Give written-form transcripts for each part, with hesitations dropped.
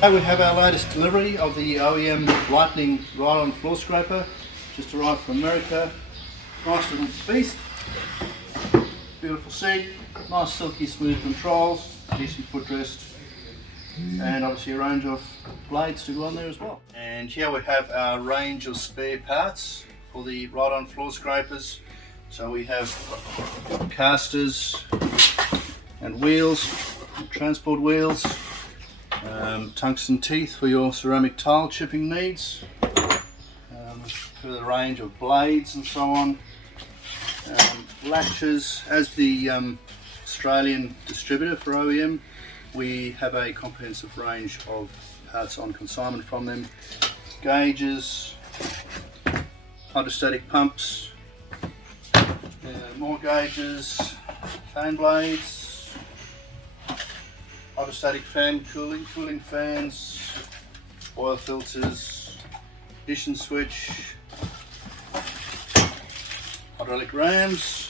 Here we have our latest delivery of the OEM Lightning Ride-On Floor Scraper. Just arrived from America. Nice little beast. Beautiful seat, nice silky smooth controls, decent footrest, and obviously a range of blades to go on there as well. And here we have our range of spare parts for the Ride-On Floor Scrapers. So we have casters and wheels, transport wheels, tungsten teeth for your ceramic tile chipping needs, further range of blades and so on, latches. As the Australian distributor for OEM, we have a comprehensive range of parts on consignment from them: gauges, hydrostatic pumps, more gauges, fan blades, hydrostatic fan cooling fans, oil filters, ignition switch, hydraulic rams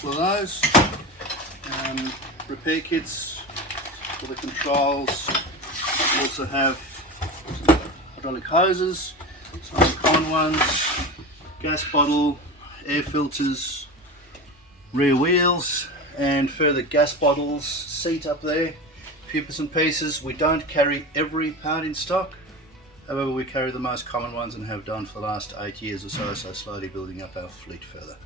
for those, repair kits for the controls. We also have some hydraulic hoses, some common ones, gas bottle, air filters, rear wheels, and further gas bottles, seat up there, a few bits and pieces. We don't carry every part in stock, however we carry the most common ones and have done for the last 8 years or so, so slowly building up our fleet further.